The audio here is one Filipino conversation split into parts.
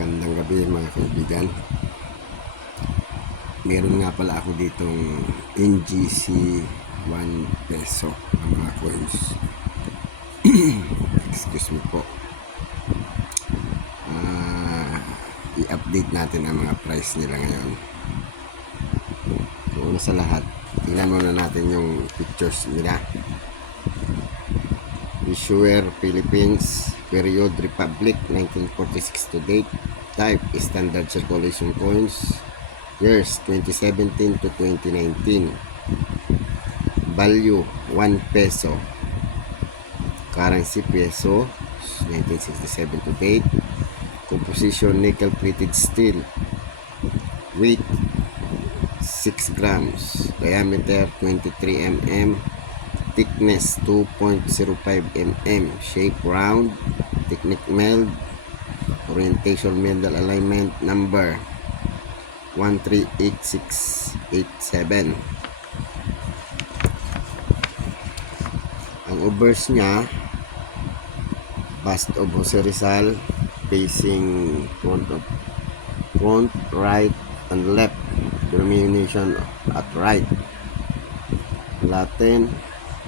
Magandang gabi mga kaibigan. Meron nga pala ako ditong NGC 1 peso ng mga coins. Excuse me po. Ah, i-update natin ang mga price nila ngayon. Una sa lahat, tingnan muna natin yung pictures nila. Issuer Philippines Period Republic 1946 to date Type Standard Circulation Coins Years 2017 to 2019 Value 1 peso. Currency peso 1967 to date. Composition nickel plated steel. Weight 6 grams. Diameter 23 mm thickness 2.05 mm shape round technique meld orientation medal alignment number 138687 ang obverse niya bust of Jose Rizal facing front of front right and left denomination at right. Latin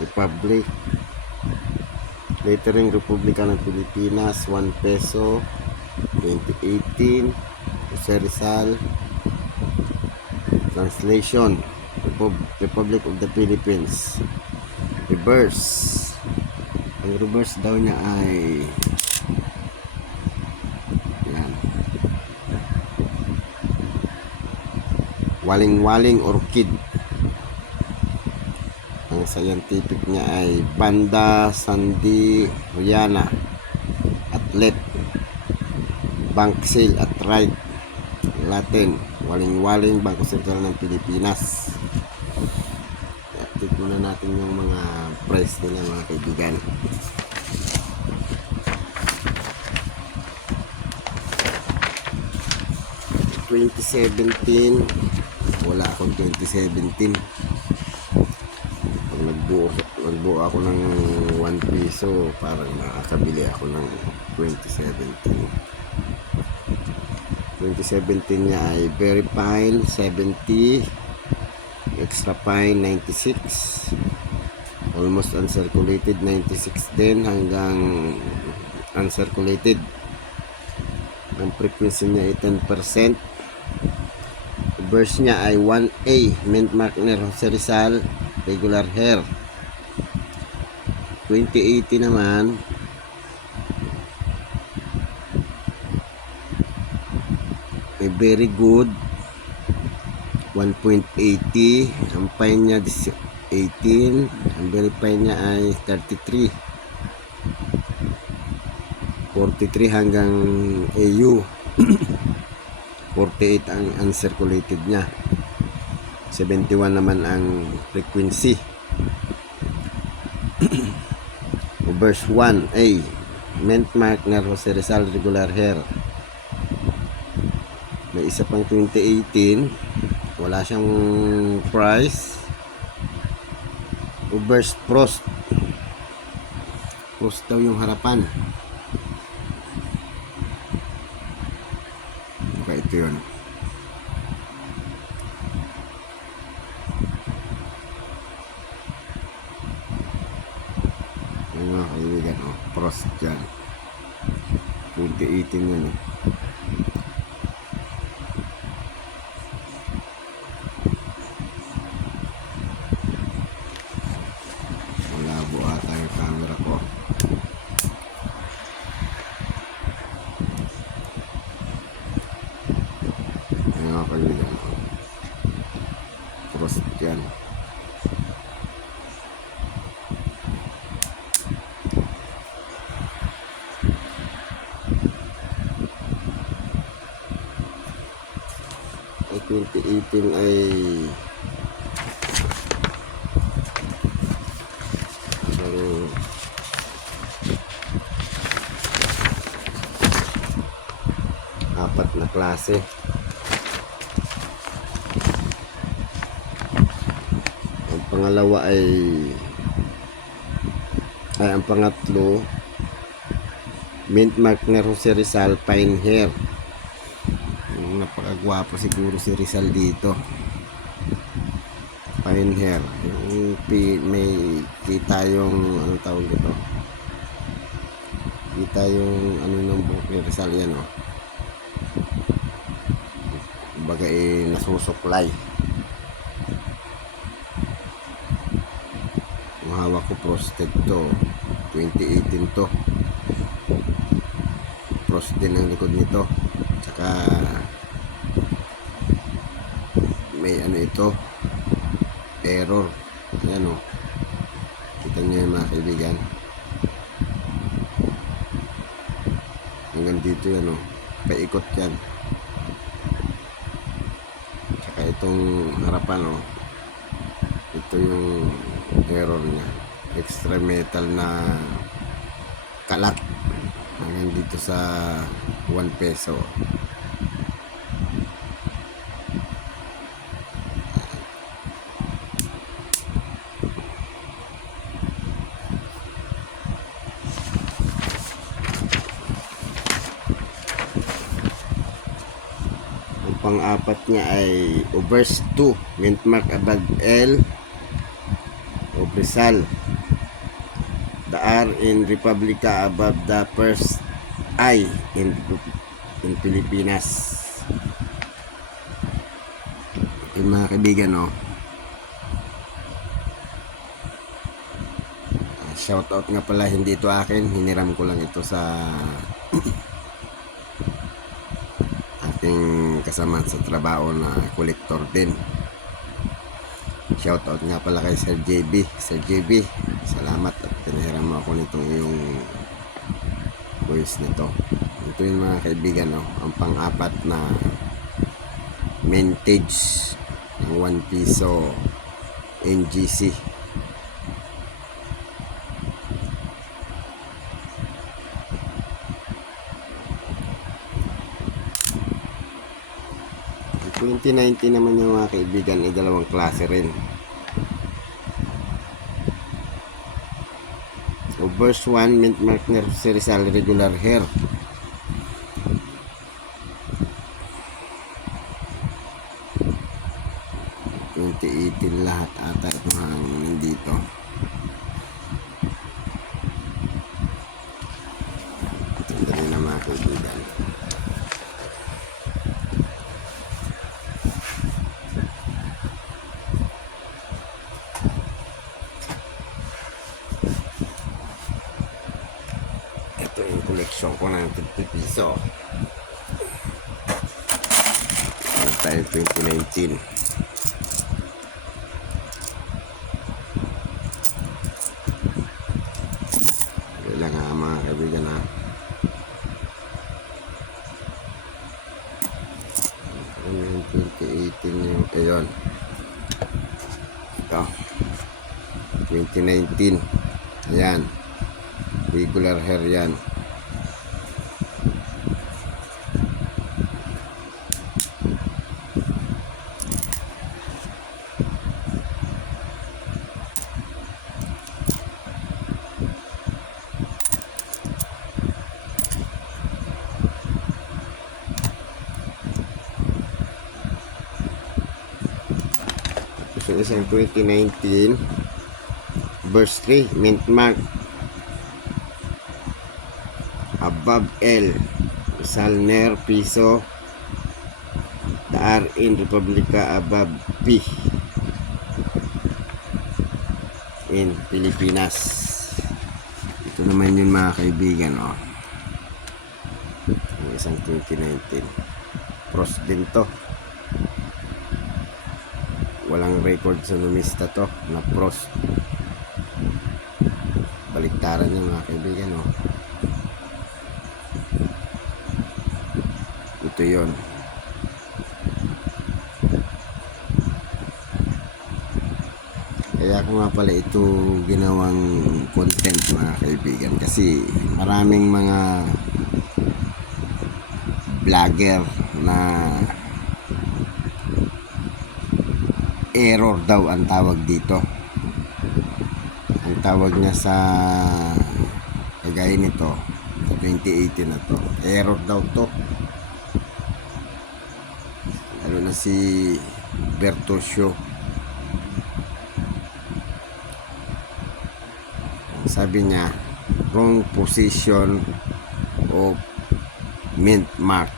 Republic. Lettering Republika ng Pilipinas 1 peso 2018 Jose Rizal. Translation Repub- Republic of the Philippines. Reverse. Ang reverse daw niya ay yan. Waling-waling orchid ang scientific niya ay Banda Sandi Riana at left bank sale at right Latin waling-waling Bangko Sentral ng Pilipinas. I-update muna natin yung mga price nila mga kaibigan. Twenty seventeen wala akong 2017 pag nagbuo, ako ng 1 piso parang nakakabili ako ng 2017 2017 niya ay very fine 70 extra fine 96 almost uncirculated 96 din hanggang uncirculated. Ang frequency niya ay 10% verse niya ay 1A mint mark Jose Rizal regular hair 2080 naman. Ay very good. 1.80 ang fine niya dis- 18 ang very fine niya ay 33 43 hanggang AU 48 ang uncirculated niya. 71 naman ang frequency verse 1 A. Mint mark na Jose Rizal regular hair. May isa pang 2018 wala siyang price. Ubers Frost Frost daw yung harapan baka ito yun Yung kaibigan, oh, Frost dyan. 2018 yun eh. Malabo ata yung camera ko. Yung mga kaibigan, oh. Frost yan. ay 2018 ay pero apat na klase. Ang pangalawa ay ay ang pangatlo mint mark na Jose Rizal fine hair napakagwapo siguro si Rizal dito. Fine hair. Yung may kita yung ano tawag dito. Kita yung ano ng buhok ni Rizal yan oh. Kumbaga eh nasusuklay. Hawak ko prostate to. 2018 to. Frost din ang likod nito. Tsaka may ano ito error. Ayan o. Kita nyo yung mga kaibigan. Hanggang dito yan o. Paikot yan. Tsaka itong harapan o. Ito yung error niya. Extra metal na kalat hanggang dito sa 1 peso pang-apat niya ay Overs 2 mint mark above L Obrisal the R in Republica above the first I in in Pilipinas. Yung mga kaibigan, no? Shout out nga pala, hindi ito akin. Hiniram ko lang ito sa kasama sa trabaho na collector din. Shout out nga pala kay Sir JB. Sir JB, salamat at pinahiram ako nitong yung voice nito. Ito yung mga kaibigan, no? ang pang-apat na mintage ng 1 piso NGC. 2019 naman yung mga kaibigan ay dalawang klase rin. O verse 1, mint mark na si Rizal regular hair. Twenty eighteen lahat ata ito hangin dito. Sandali na mga kaibigan. Ito collection ko ng 50 piso. Ano tayo 2019. Wala nga mga kaibigan na. Ano yung 2018 yung, ayun. Ito. 2019. Ayan regular hair yan So, isang 2019 verse 3 mint mark. Above L Salner Piso the R in Republica above P in Pilipinas. Ito naman yun mga kaibigan oh. Isang 2019 pros din to walang record sa numista to na pros baliktaran yung mga kaibigan oh. ito yon kaya ko nga pala ito ginawang content mga kaibigan kasi maraming mga vlogger na error daw ang tawag dito ang tawag niya sa kagaya nito sa 2018 na to error daw to si Bertosio. Sabi niya, wrong position of mint mark.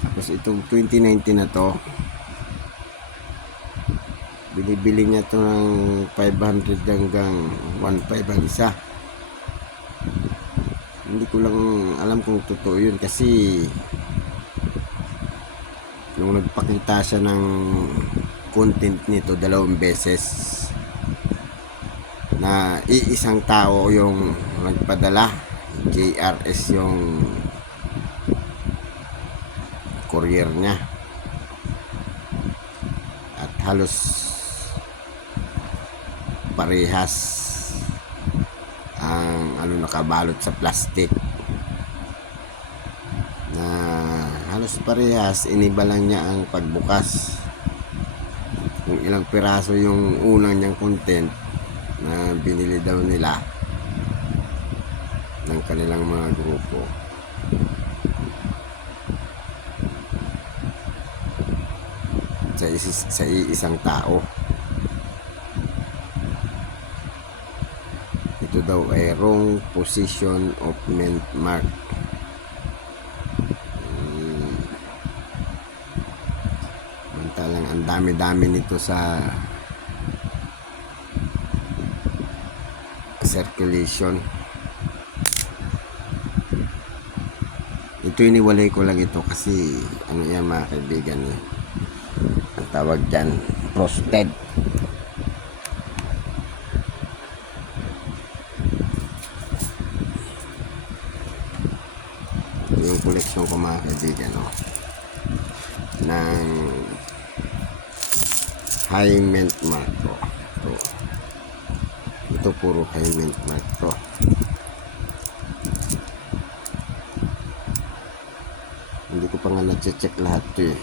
Tapos itong 2019 na to, binibili niya to ng 500 hanggang 1.5 ang isa. Hindi ko lang alam kung totoo yun kasi nung nagpakita siya ng content nito dalawang beses na iisang tao yung nagpadala JRS yung courier niya at halos parehas ang ano nakabalot sa plastic. Na halos parehas iniba lang niya ang pagbukas. Kung ilang piraso yung unang niyang content na binili daw nila ng kanilang mga grupo. Sa, isis, sa iisang tao ito daw ay wrong position of mint mark Hmm. Mantalang ang dami-dami nito sa circulation. Ito iniwalay ko lang ito kasi ano yan mga kaibigan eh. Ang tawag dyan, frosted. Ito yung koleksyon ko mga kaibigan no? ng high mint mark ko. Ito. Ito puro high mint mark to. Hindi ko pa nga na-check lahat to eh.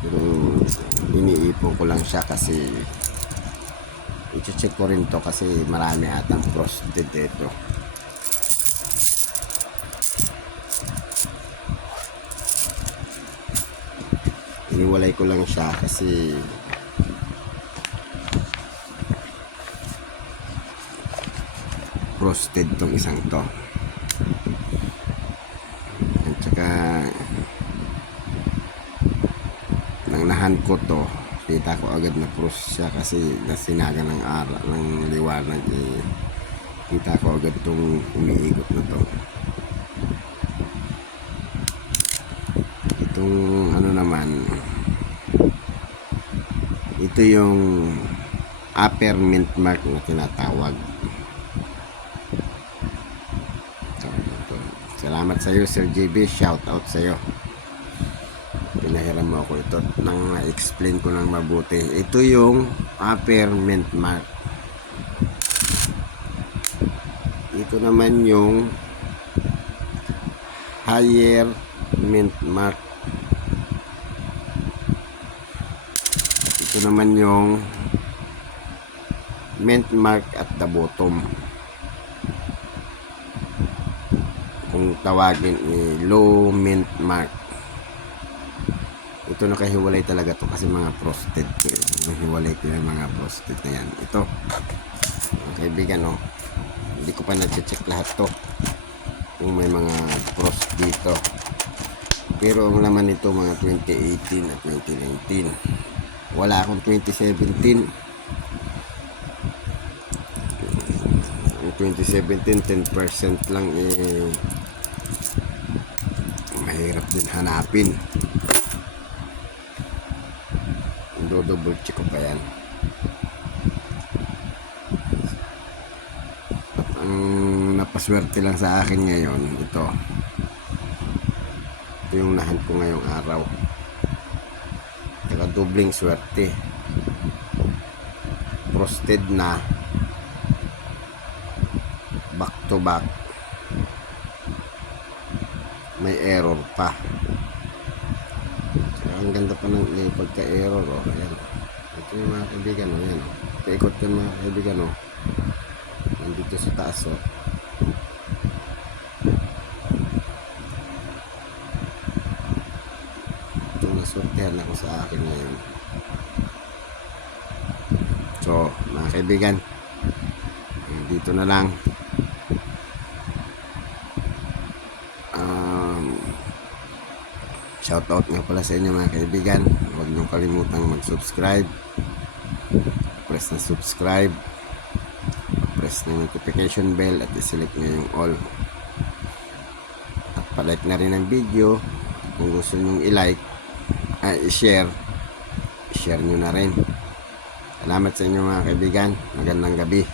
Pero iniipon ko lang siya kasi i-check ko rin to kasi marami atang frosted dito. Iniwalay ko lang siya kasi frosted tong isang to. At saka nang nahan ko to, kita ko agad na frost siya kasi nasinaga ng ara ng liwanag eh, kita ko agad tong umiikot na to. Itong ano naman, ito yung upper mint mark na tinatawag. Salamat sa iyo, Sir JB. Shout out sa iyo. Pinahiram mo ako ito nang na-explain ko ng mabuti. Ito yung upper mint mark. Ito naman yung higher mint mark. Ito naman yung mint mark at the bottom. Kung tawagin ni low mint mark. Ito nakahiwalay talaga to kasi mga frosted ko eh. Nahiwalay ko yung mga frosted na yan. Ito, mga kaibigan no, hindi ko pa na-check lahat to. Kung may mga frost dito. Pero ang laman nito mga 2018 at 2019. Wala akong 2017. Ang 2017, 10% lang eh mahirap din hanapin. Do-double check ko pa yan. At napaswerte lang sa akin ngayon, ito. Ito yung nahan ko ngayong araw. Saka dobling swerte. Frosted na. Back to back. May error pa. Ang ganda pa ng yung pagka-error. Oh. Ayan. Ito yung mga kaibigan. Oh. Ayan. Oh. Paikot yan mga kaibigan. Oh. Nandito sa taas. Oh. Sa akin ngayon. So, mga kaibigan, dito na lang. Um, shoutout nga pala sa inyo mga kaibigan. Huwag niyong kalimutang mag-subscribe. Press na subscribe. Press na notification bell at i-select nyo yung all. At palike na rin ang video. Kung gusto nyong i-like, ay i-share, i-share nyo na rin. Salamat sa inyo mga kaibigan. Magandang gabi.